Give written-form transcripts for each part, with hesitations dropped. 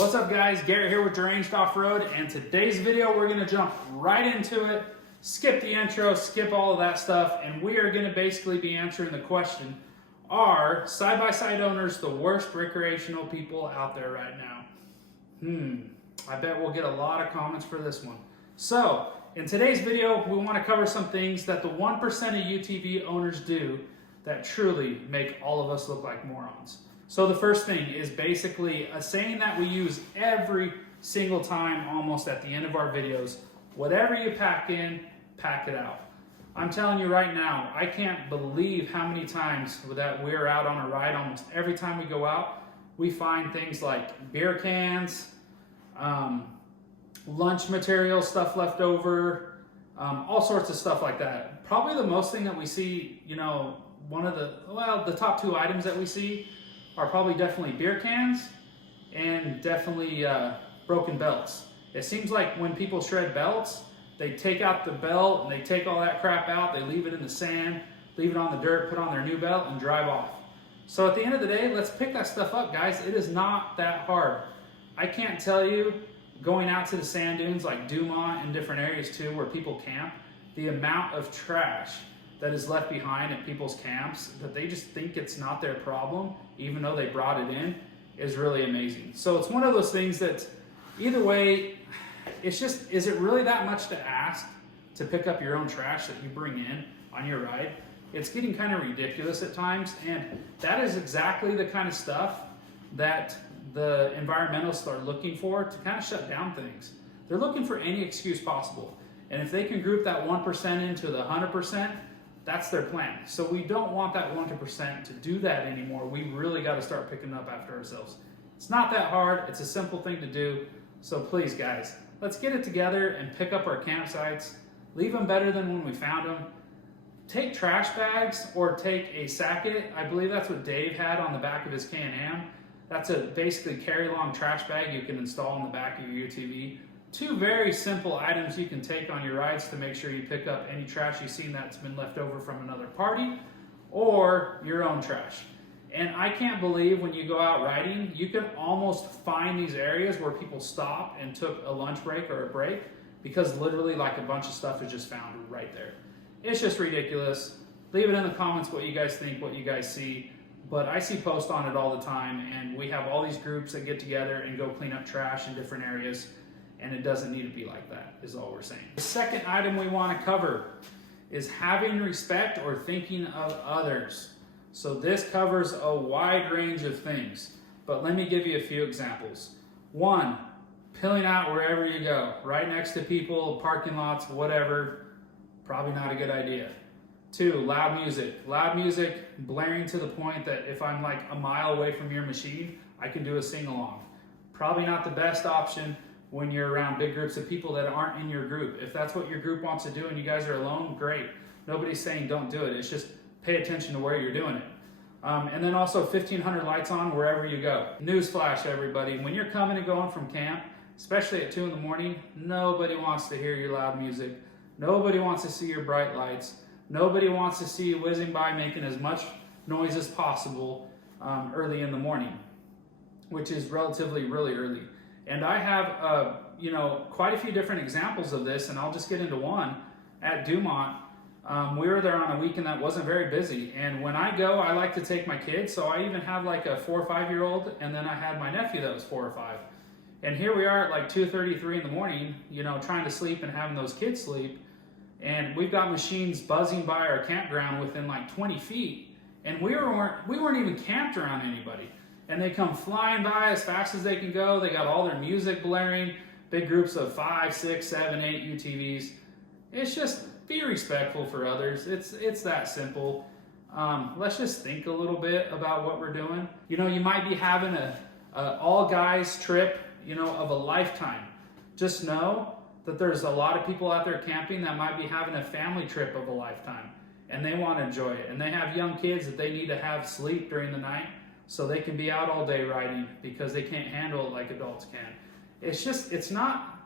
What's up guys, Garrett here with Deranged Off-Road, and today's video we're going to jump right into it, skip the intro, skip all of that stuff, and we are going to basically be answering the question, are side-by-side owners the worst recreational people out there right now? I bet we'll get a lot of comments for this one. So, in today's video, we want to cover some things that the 1% of UTV owners do that truly make all of us look like morons. So the first thing is basically a saying that we use every single time almost at the end of our videos. Whatever you pack in, pack it out. I'm telling you right now, I can't believe how many times that we're out on a ride. Almost every time we go out, we find things like beer cans, lunch material, stuff left over, all sorts of stuff like that. Probably the most thing that we see, the top two items that we see are probably definitely beer cans and definitely broken belts. It seems like when people shred belts, they take out the belt and they take all that crap out, they leave it in the sand, leave it on the dirt, put on their new belt and drive off. So at the end of the day, let's pick that stuff up, guys. It is not that hard. I can't tell you, going out to the sand dunes like Dumont and different areas too where people camp, the amount of trash that is left behind at people's camps that they just think it's not their problem, even though they brought it in, is really amazing. So it's one of those things that either way, it's just, is it really that much to ask to pick up your own trash that you bring in on your ride? It's getting kind of ridiculous at times, and that is exactly the kind of stuff that the environmentalists are looking for to kind of shut down things. They're looking for any excuse possible. And if they can group that 1% into the 100%, that's their plan. So we don't want that 1% to do that anymore. We really got to start picking up after ourselves. It's not that hard. It's a simple thing to do. So please, guys, let's get it together and pick up our campsites. Leave them better than when we found them. Take trash bags or take a sacket. I believe that's what Dave had on the back of his Can-Am. That's a basically carry-along trash bag you can install in the back of your UTV. Two very simple items you can take on your rides to make sure you pick up any trash you've seen that's been left over from another party or your own trash. And I can't believe when you go out riding, you can almost find these areas where people stop and took a lunch break or a break because literally like a bunch of stuff is just found right there. It's just ridiculous. Leave it in the comments what you guys think, what you guys see. But I see posts on it all the time, and we have all these groups that get together and go clean up trash in different areas. And it doesn't need to be like that, is all we're saying. The second item we want to cover is having respect or thinking of others. So this covers a wide range of things, but let me give you a few examples. One, pilling out wherever you go, right next to people, parking lots, whatever, probably not a good idea. Two, loud music. Loud music blaring to the point that if I'm like a mile away from your machine, I can do a sing-along. Probably not the best option when you're around big groups of people that aren't in your group. If that's what your group wants to do and you guys are alone, great. Nobody's saying don't do it. It's just pay attention to where you're doing it. And then also 1,500 lights on wherever you go. Newsflash, everybody. When you're coming and going from camp, especially at 2 in the morning, nobody wants to hear your loud music. Nobody wants to see your bright lights. Nobody wants to see you whizzing by making as much noise as possible early in the morning, which is relatively really early. And I have, quite a few different examples of this, and I'll just get into one. At Dumont, we were there on a weekend that wasn't very busy, and when I go, I like to take my kids, so I even have like a 4 or 5-year-old, and then I had my nephew that was 4 or 5. And here we are at like 2:33 in the morning, trying to sleep and having those kids sleep, and we've got machines buzzing by our campground within like 20 feet, and we weren't even camped around anybody. And they come flying by as fast as they can go. They got all their music blaring, big groups of 5, 6, 7, 8 UTVs. It's just be respectful for others. It's that simple. Let's just think a little bit about what we're doing. You might be having a all guys trip, of a lifetime. Just know that there's a lot of people out there camping that might be having a family trip of a lifetime, and they want to enjoy it. And they have young kids that they need to have sleep during the night, so they can be out all day riding because they can't handle it like adults can. It's not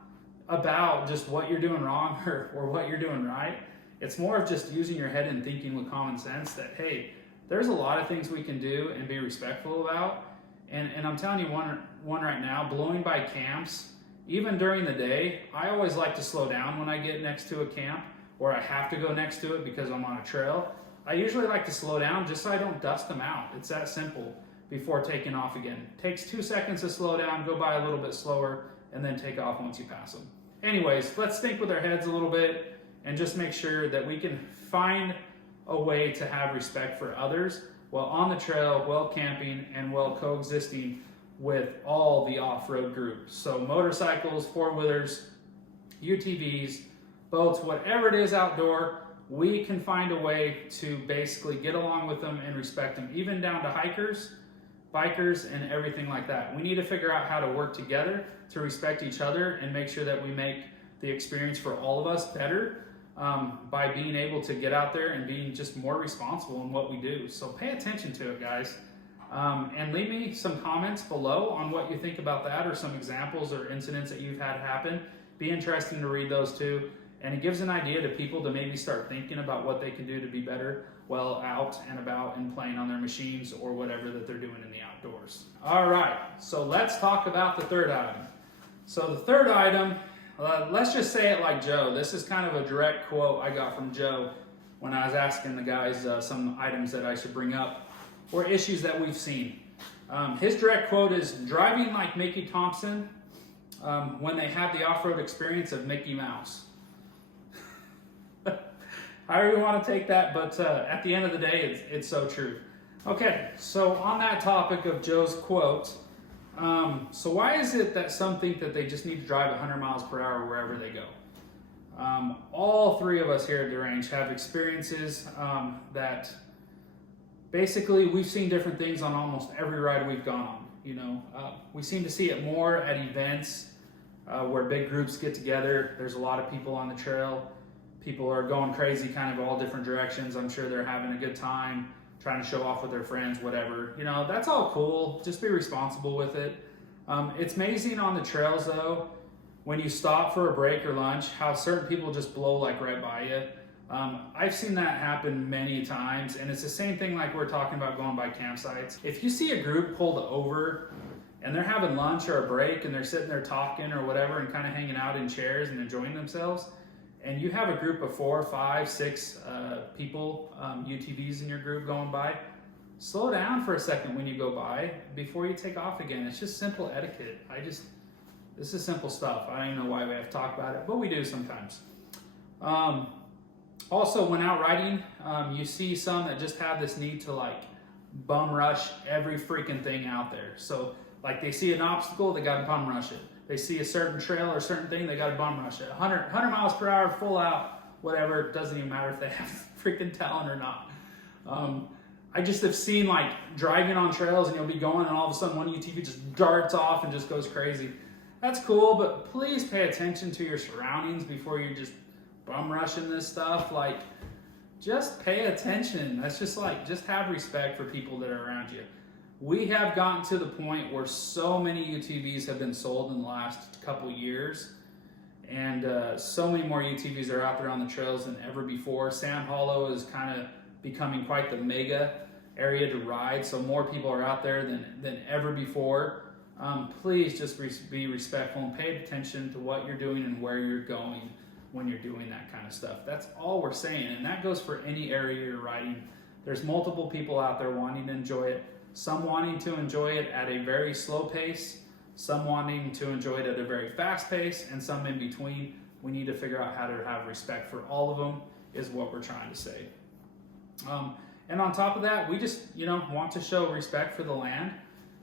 about just what you're doing wrong or what you're doing right. It's more of just using your head and thinking with common sense that, hey, there's a lot of things we can do and be respectful about. And I'm telling you, one right now, blowing by camps. Even during the day, I always like to slow down when I get next to a camp, or I have to go next to it because I'm on a trail. I usually like to slow down just so I don't dust them out. It's that simple before taking off again. Takes 2 seconds to slow down, go by a little bit slower, and then take off once you pass them. Anyways, let's think with our heads a little bit and just make sure that we can find a way to have respect for others while on the trail, while camping, and while coexisting with all the off-road groups. So motorcycles, four-wheelers, UTVs, boats, whatever it is outdoor, we can find a way to basically get along with them and respect them, even down to hikers, bikers, and everything like that. We need to figure out how to work together to respect each other and make sure that we make the experience for all of us better by being able to get out there and being just more responsible in what we do. So pay attention to it, guys. And leave me some comments below on what you think about that, or some examples or incidents that you've had happen. Be interesting to read those too. And it gives an idea to people to maybe start thinking about what they can do to be better while out and about and playing on their machines or whatever that they're doing in the outdoors. All right, so let's talk about the third item. So the third item, let's just say it like Joe. This is kind of a direct quote I got from Joe when I was asking the guys some items that I should bring up or issues that we've seen. His direct quote is, driving like Mickey Thompson when they had the off-road experience of Mickey Mouse. However you want to take that, but at the end of the day, it's so true. Okay, so on that topic of Joe's quote, so why is it that some think that they just need to drive 100 miles per hour wherever they go? All three of us here at Derange have experiences that basically we've seen different things on almost every ride we've gone on. You know, we seem to see it more at events where big groups get together. There's a lot of people on the trail. People are going crazy kind of all different directions. I'm sure they're having a good time, trying to show off with their friends, whatever. You know, that's all cool. Just be responsible with it. It's amazing on the trails though, when you stop for a break or lunch, how certain people just blow like right by you. I've seen that happen many times, and it's the same thing like we're talking about going by campsites. If you see a group pulled over and they're having lunch or a break and they're sitting there talking or whatever and kind of hanging out in chairs and enjoying themselves, and you have a group of 4, 5, 6 people, UTVs in your group going by, slow down for a second when you go by before you take off again. It's just simple etiquette. This is simple stuff. I don't even know why we have to talk about it, but we do sometimes. Also, when out riding, you see some that just have this need to like bum rush every freaking thing out there. So like they see an obstacle, they gotta bum rush it. They see a certain trail or a certain thing, they got to bum rush it. 100 miles per hour, full out, whatever. It doesn't even matter if they have freaking talent or not. I just have seen like driving on trails and you'll be going and all of a sudden one UTV just darts off and just goes crazy. That's cool, but please pay attention to your surroundings before you're just bum rushing this stuff. Like, just pay attention. That's just like, just have respect for people that are around you. We have gotten to the point where so many UTVs have been sold in the last couple years, and so many more UTVs are out there on the trails than ever before. Sand Hollow is kind of becoming quite the mega area to ride, so more people are out there than ever before. Please just be respectful and pay attention to what you're doing and where you're going when you're doing that kind of stuff. That's all we're saying, and that goes for any area you're riding. There's multiple people out there wanting to enjoy it. Some wanting to enjoy it at a very slow pace, some wanting to enjoy it at a very fast pace, and some in between. We need to figure out how to have respect for all of them is what we're trying to say. And on top of that, we just want to show respect for the land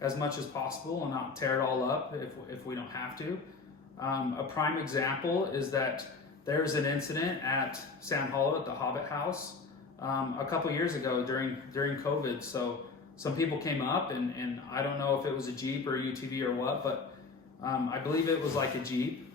as much as possible and not tear it all up if we don't have to. A prime example is that there's an incident at Sand Hollow at the Hobbit House a couple years ago during COVID. So some people came up, and I don't know if it was a Jeep or a UTV or what, but I believe it was like a Jeep.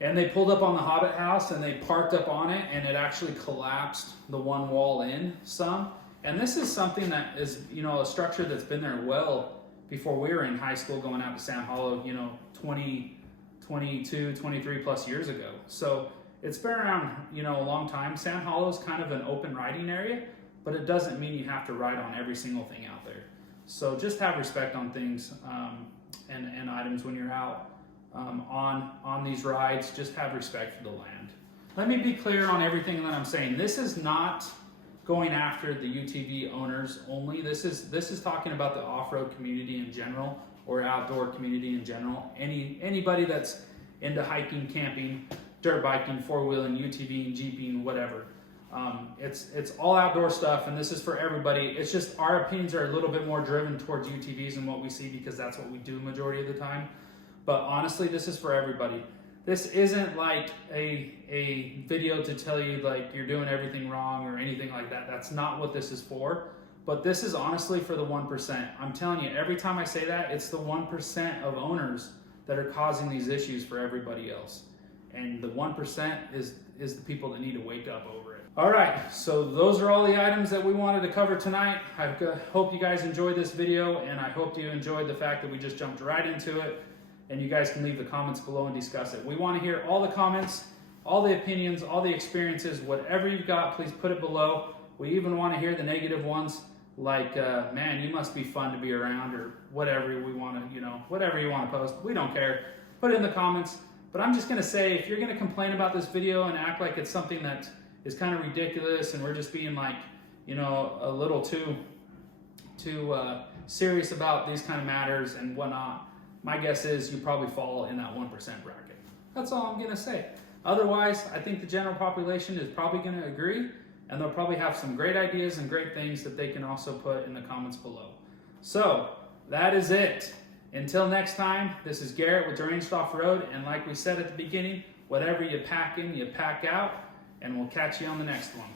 And they pulled up on the Hobbit House and they parked up on it, and it actually collapsed the one wall in some. And this is something that is, a structure that's been there well before we were in high school going out to Sand Hollow, 20, 22, 23 plus years ago. So it's been around, a long time. Sand Hollow is kind of an open riding area, but it doesn't mean you have to ride on every single thing out there. So just have respect on things and items when you're out on these rides. Just have respect for the land. Let me be clear on everything that I'm saying. This is not going after the UTV owners only. This is talking about the off-road community in general, or outdoor community in general. Anybody that's into hiking, camping, dirt biking, four-wheeling, UTVing, jeeping, whatever. It's all outdoor stuff, and this is for everybody. It's just our opinions are a little bit more driven towards UTVs and what we see, because that's what we do majority of the time. But honestly, this is for everybody. This isn't like a video to tell you like you're doing everything wrong or anything like that. That's not what this is for. But this is honestly for the 1%. I'm telling you, every time I say that, it's the 1% of owners that are causing these issues for everybody else. And the 1% is the people that need to wake up over it. All right, so those are all the items that we wanted to cover tonight. I hope you guys enjoyed this video, and I hope you enjoyed the fact that we just jumped right into it. And you guys can leave the comments below and discuss it. We want to hear all the comments, all the opinions, all the experiences, whatever you've got, please put it below. We even want to hear the negative ones, like, man, you must be fun to be around, or whatever we want to, whatever you want to post. We don't care. Put it in the comments. But I'm just going to say, if you're going to complain about this video and act like it's something that is kind of ridiculous and we're just being like, a little too serious about these kind of matters and whatnot, my guess is you probably fall in that 1% bracket. That's all I'm going to say. Otherwise, I think the general population is probably going to agree, and they'll probably have some great ideas and great things that they can also put in the comments below. So that is it. Until next time, this is Garrett with Deranged Off-Road, and like we said at the beginning, whatever you pack in, you pack out, and we'll catch you on the next one.